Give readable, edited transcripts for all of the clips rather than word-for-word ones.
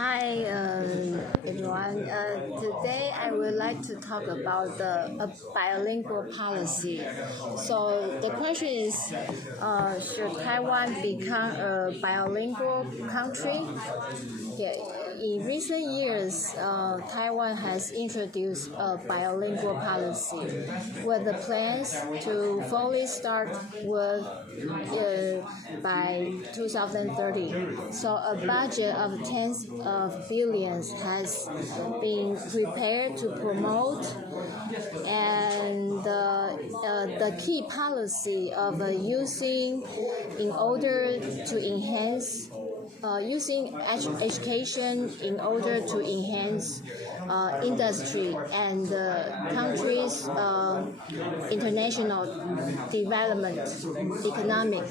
Hi, everyone. Today I would like to talk about the bilingual policy. So the question is, should Taiwan become a bilingual country? Yeah, in recent years, Taiwan has introduced a bilingual policy with the plans to fully start with by 2030. So a budget of tens of billions has been prepared to promote, and the key policy of using in order to enhance using education in order to enhance industry and the country's international development, economic.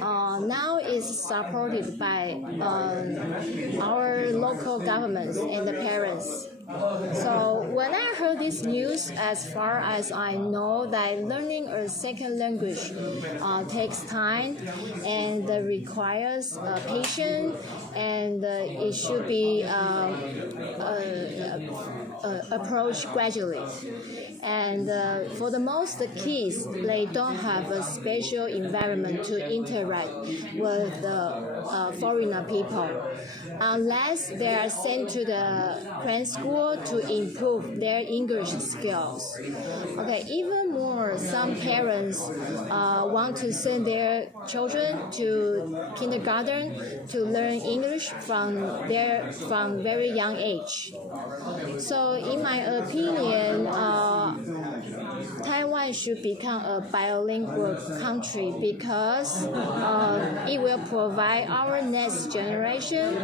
Now is supported by our local governments and the parents. So when I heard this news, as far as I know, that learning a second language takes time and requires patience, and it should be approached gradually. And for the most kids, they don't have a special environment to interact with foreigner people unless they are sent to the French school to improve their English skills. Okay, even more, some parents want to send their children to kindergarten to learn English from very young age. So, in my opinion, Taiwan should become a bilingual country because it will provide our next generation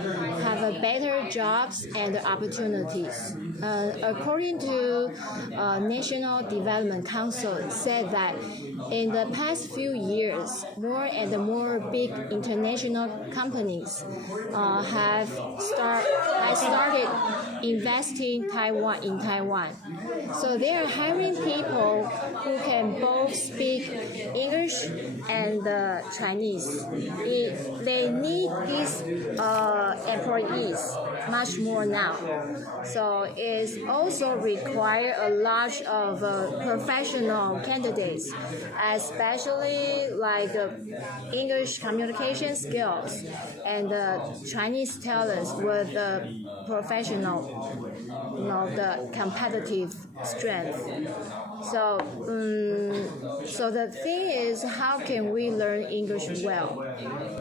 have a better jobs and opportunities. According to National Development Council, said that in the past few years, more and more big international companies have started investing in Taiwan. So they are hiring people who can both speak English and Chinese. They need these employees much more now. So it also requires a lot of professional candidates, especially like English communication skills and Chinese talents with professional, the competitive strength. So, so the thing is, how can we learn English well?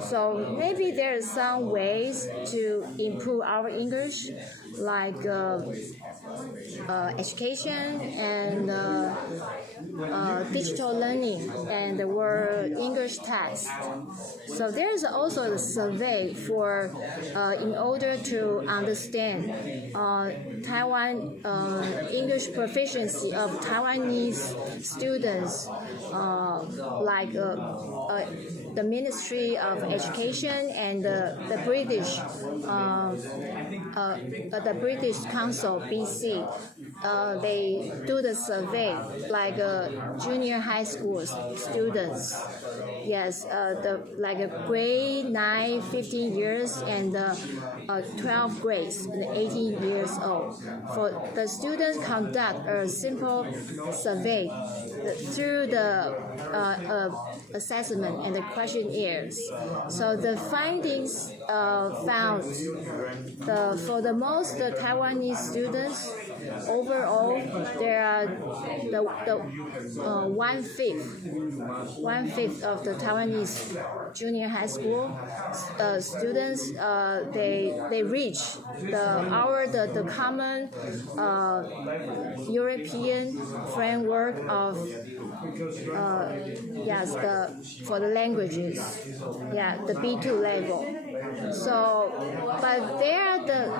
So maybe there are some ways to improve our English, like education and digital learning and the word English test. So there's also a survey for in order to understand Taiwan English proficiency of Taiwanese students, like the Ministry of Education and the British Council (BC). They do the survey like junior high school students. Yes, like a grade 9, 15 years, and 12 grades, 18 years old. For the students conduct a simple survey through the assessment and the questionnaires. So the findings found for the most Taiwanese students, overall, there are one fifth of the Taiwanese junior high school students, they reach the common European framework of for the languages, the B2 level. So, but there are the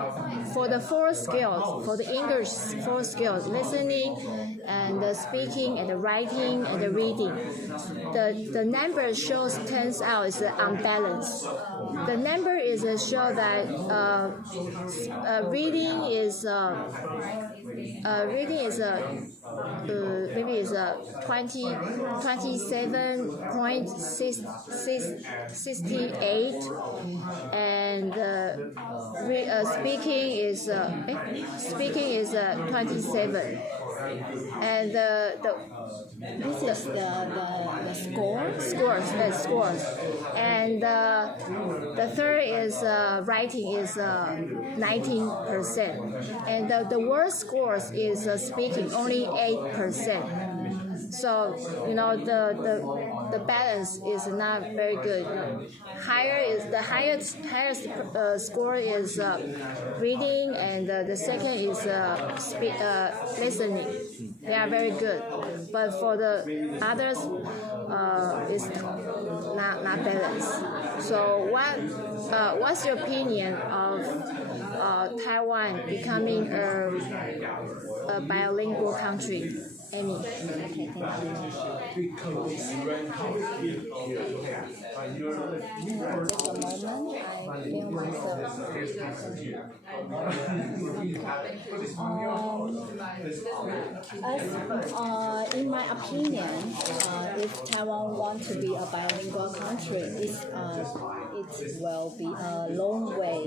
for the four skills, for the English four skills, listening and speaking and the writing and the reading, the number turns out is unbalanced. The number is show that reading is maybe is 27.68, and speaking is 27, and this is the scores, and the third is writing is 19%, and the word scores is speaking only 8%. So the balance is not very good. The highest score is reading, and the second is listening. They are very good, but for the others, it's not balanced. So what's your opinion of Taiwan becoming a bilingual country? Amy. Okay, thank you. Just a moment, I feel myself. In my opinion, if Taiwan wants to be a bilingual country, it will be a long way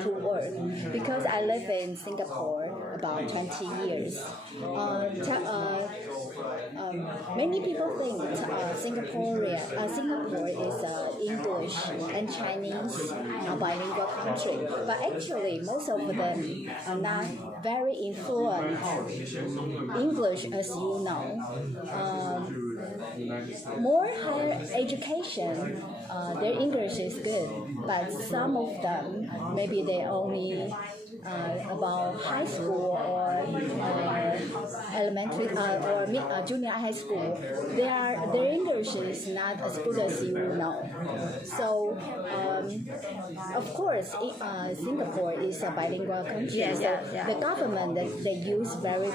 to work. Because I live in Singapore about 20 years. Many people think Singapore is English and Chinese bilingual country, but actually most of them are not very influent English, as you know. More higher education, their English is good, but some of them, maybe they only about high school or elementary or junior high school, their English is not as good as you know. So, of course, Singapore is a bilingual country. The government they use very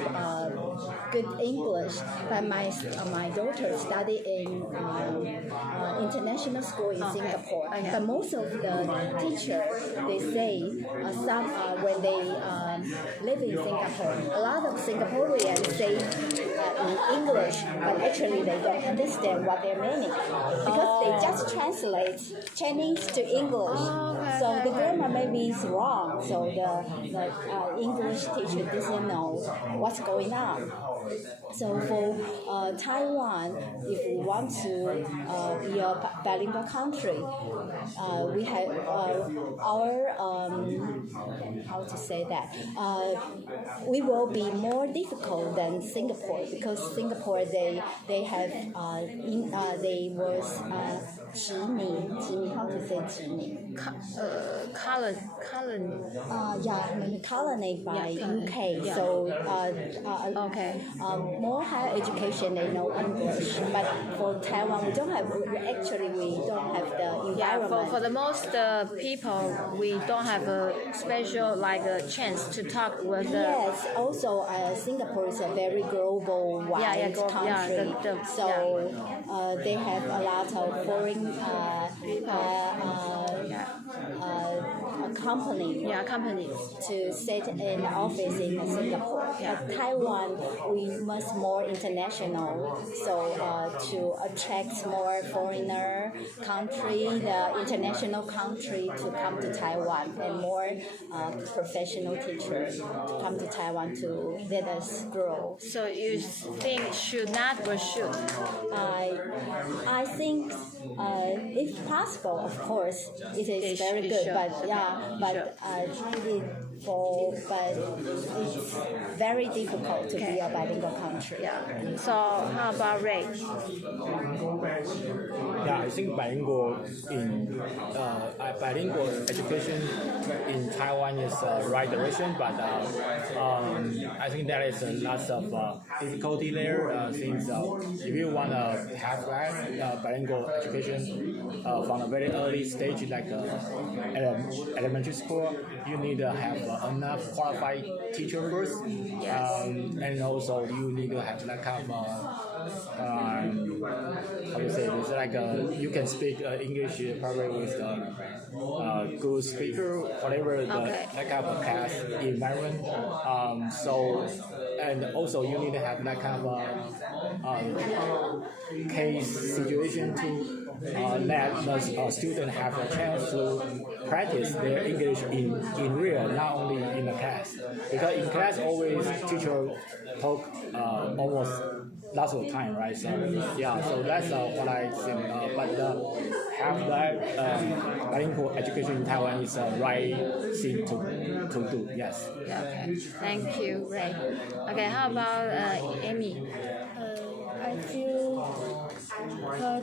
good English. But my daughter studied in international school in Singapore. But most of the teachers they say some when they live in Singapore, a lot of Singaporeans say in English, but actually they don't understand what they're meaning because they just translate Chinese to English. So the grammar maybe is wrong. So the English teacher doesn't know what's going on. So for Taiwan, if we want to be a bilingual country, we have our how to say that we will be more difficult than Singapore because Singapore they have they was 殖民 how to say 殖民 colony by UK. So more higher education they know English, but for Taiwan we don't have the environment. For the most people we don't have a special chance to talk with. Yes, also Singapore is a very global wide country. So they have a lot of foreign companies to sit in the office in Singapore. But Taiwan, we must more international, so to attract more foreigner country, the international country to come to Taiwan, and more professional teachers to come to Taiwan to let us grow. So you think should not or should? I think if possible, of course, it is very good. But it's very difficult to be a bilingual country. So how about Ray? I think bilingual education in Taiwan is the right direction, but I think there is lots of difficulty there. Since if you want to have that bilingual education from a very early stage, like elementary school, you need to have enough qualified teacher first, and also you need to have that kind of how to say this, like you can speak English probably with good speaker, whatever that kind of class environment. And also you need to have that kind of case situation to let the student have a chance to practice their English in real, not only in the class. Because in class, always teacher talk almost lots of time, right? So yeah, so that's what I think. But have that bilingual education in Taiwan is the right thing to do. Yes. Yeah, okay. Thank you, Ray. Okay, how about Amy? I feel for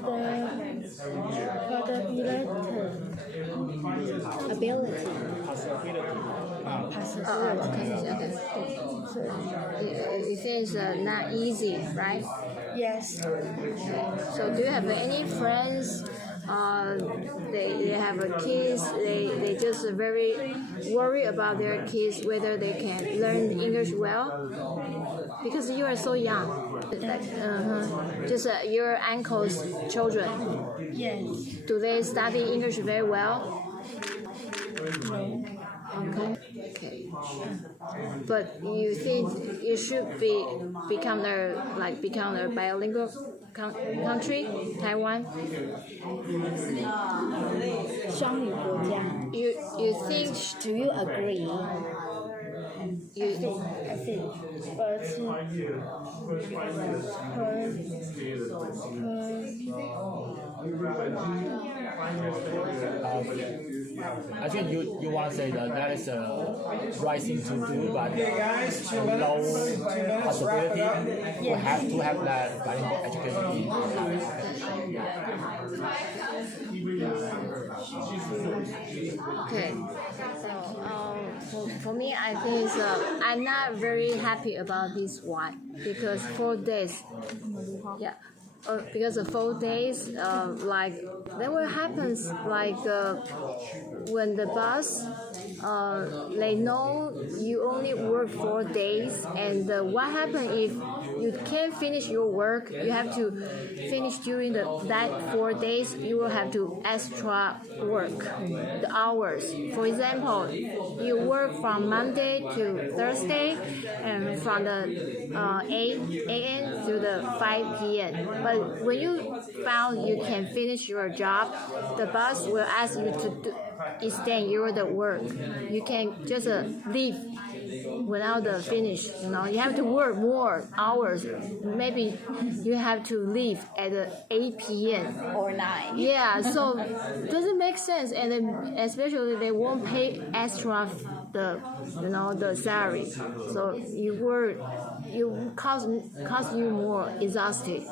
the ability. You say it's not easy, right? Yes. Okay. So do you have any friends? They have a kids. They just very worry about their kids whether they can learn English well because you are so young. Like, just your uncle's children. Yes. Do they study English very well? No. Okay. But you think you should become a bilingual country, Taiwan? 双语国家。 You think? Do you agree? You I think. But I think you want to say that is the right thing to do, but no possibility to have that bilingual education. Okay. So for me, I think I'm not very happy about this one because 4 days. Yeah. Because of 4 days, like then what happens like when the boss they know you only work 4 days, and what happens if you can't finish your work? You have to finish during that 4 days. You will have to extra work the hours. For example, you work from Monday to Thursday, and from the 8 a.m. to the 5 p.m. But when you found you can finish your job, the boss will ask you to extend your work. You can just leave without the finish. You have to work more hours. Maybe you have to leave at 8 p.m. or 9. Yeah, so doesn't make sense, and then especially they won't pay extra the salary. So you cost you more exhausted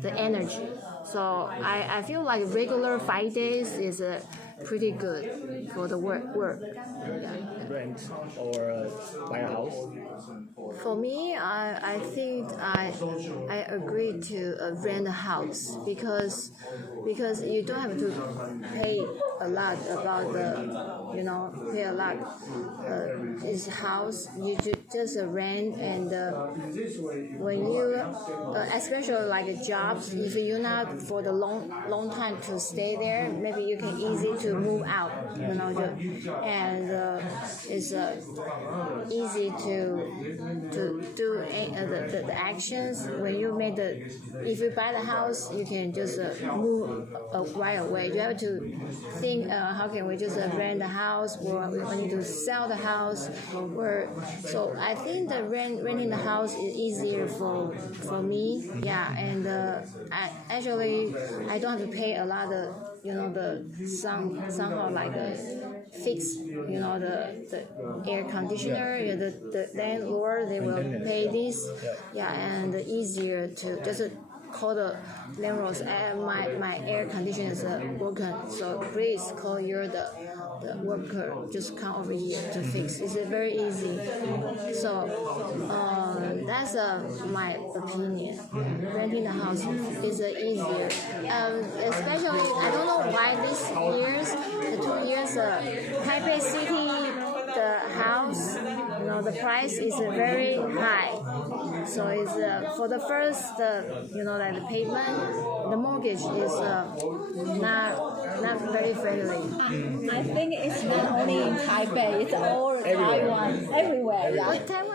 the energy. So I feel like regular 5 days is pretty good for the work. Yeah. Rent or buy a house? For me, I think I agree to rent a house because you don't have to pay a lot about pay a lot this house. You just rent, and when you especially like jobs, if you're not for the long time to stay there, maybe you can easy to move out. And it's easy to do the actions when you made if you buy the house, you can just move right away. You have to think how can we just rent the house, or we need to sell the house, so I think the renting the house is easier for me. Yeah, and I don't have to pay a lot of somehow like fix the air conditioner. The landlord, they will pay this. Yeah, and easier to just call the landlord, my air conditioner is broken, so please call the worker, just come over here to fix. It's very easy. So that's my opinion. Renting the house is easier. Especially, I don't know why this years, the 2 years, Taipei City, the house, the price is very high. So it's for the first, like the payment, the mortgage is not very friendly. I think it's not only in Taipei; it's all Taiwan, everywhere. Yeah. But Taiwan